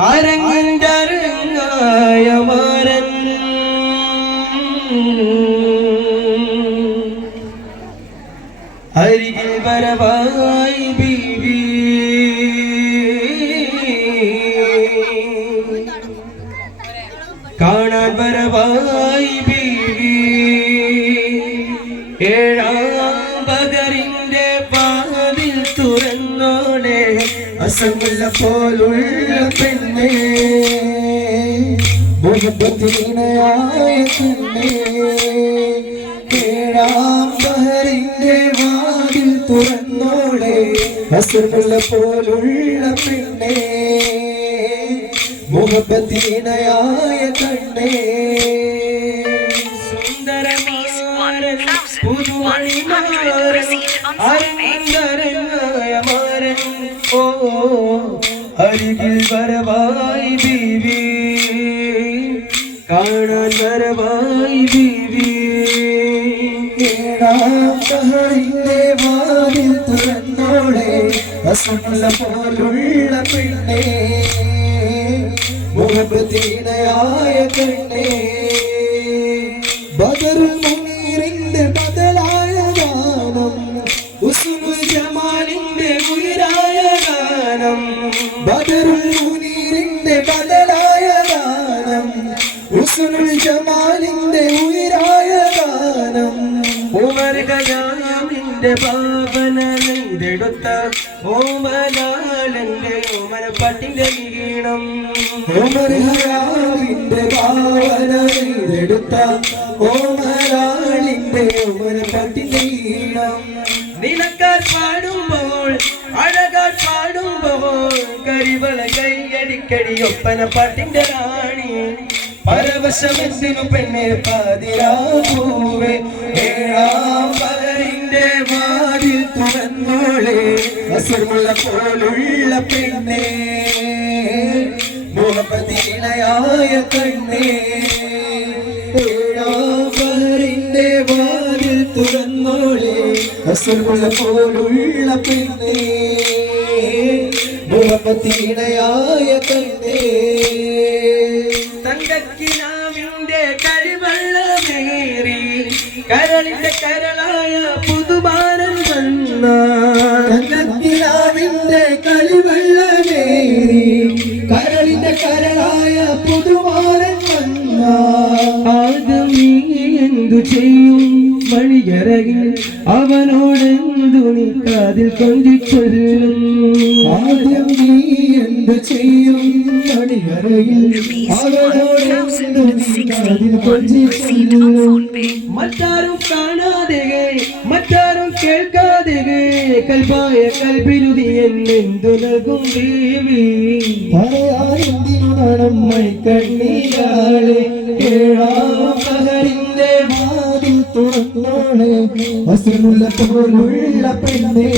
അരങ്ങിൻ്റെ അരങ്ങായ മാരൻ അരികിൽ വരവായി ബീവി കാണാൻ വരവായി ബീവി ഏഴാം ബദറിന്റെ വാതിൽ തുറന്നോടെ അസംഗുള്ള പോലുള്ള പെണ്ണേ മുഹബത്തിനയായ പെണ്ണേ ഏഴാം ബദറിന്റെ വാതിൽ തുറന്നോടെ അസംഗുള്ള പോലുള്ള പെണ്ണേ മുഹബത്തിനയായ കണ്ണേ സുന്ദരമാരൻ പുതുമണിമാരൻ അരങ്ങരങ്ങായ മാരൻ ഓ അരികിൽ വരവായി ബീവി കാണാൻ വരവായി ബീവി ഏഴാം ബദറിന്റെ വാതിൽ തുറന്നോടെ അസംഗുള്ള പോലുള്ള പെണ്ണേ മുഹബത്തിനയായ കണ്ണേ ബദറുൽ മുനീറിന്റെ ബദലായ ഗാനം ഉസ്മുൽ ജമാലിന്റെ ഉയരായ ഗാനം ബദറുൽ മുനീറിന്റെ ബദലായ ഗാനം ഉസ്മുൽ ജമാലിന്റെ ഉയരായ ഗാനം ഉമർ ഖയാമിന്റെ പാവന നെയ്തെടുത്ത ഓമലാലന്റെ ഓമനപ്പാട്ടിന്റെ ഈണം ഉമർ ഖയാമിന്റെ പാവന നെയ്തെടുത്ത ഓമലാലിന്റെ ഓമനപ്പാട്ടിന്റെ ഈണം നിലക്കാർ പാടുമ്പോൾ അഴകാർ പാടുമ്പോൾ കരിവള കൈയടിക്കടി ഒപ്പനപ്പാട്ടിന്റെ റാണി പരവശമെന്തിനു പെണ്ണെ പാതിരാവൂവേ ഏഴാം ബദറിന്റെ വാതിൽ തുറന്നോളെ അസറുള്ള പോലുള്ള പെണ്ണേ മുഹബത്തിനയായ കണ്ണേ ഏഴാം ബദറിന്റെ വാതിൽ തുറന്നോളെ അസറുള്ള പോലുള്ള പെണ്ണേ മുഹബത്തിനയായ കണ്ണേ തങ്കക്കിനാവിന്റെ കഴിവെള്ളമേറി കരളിന്റെ കരളായ പുതുമാരൻ വന്ന തങ്കക്കിനാവിന്റെ കഴിവെള്ളമേറി കരളിന്റെ കരളായ പുതുമാരൻ വന്ന ആദ്യം നീ എന്തു ചെയ്യും മണിയറകിൽ അവനോടെന്തു നീ കാതിൽ കൊഞ്ചിച്ചൊല്ലും ആദ്യം നീ എന്തു ചെയ്യും മണിയറകിൽ അവനോടെന്തു നീ കാതിൽ കൊഞ്ചിച്ചൊല്ലും മറ്റാരും കാണാതെ മറ്റാരും കേൾക്കാതെ കൽബായ കൽബിരുതി എന്നെന്തു നൽകും ദേവി പറയാനെന്തിനു നമ്മൾ കണ്ണീരാളെ ഏഴാം ബദറിന്റെ വാതിൽ തുറന്നോളെ അസറുള്ള പോലുള്ള പെണ്ണേ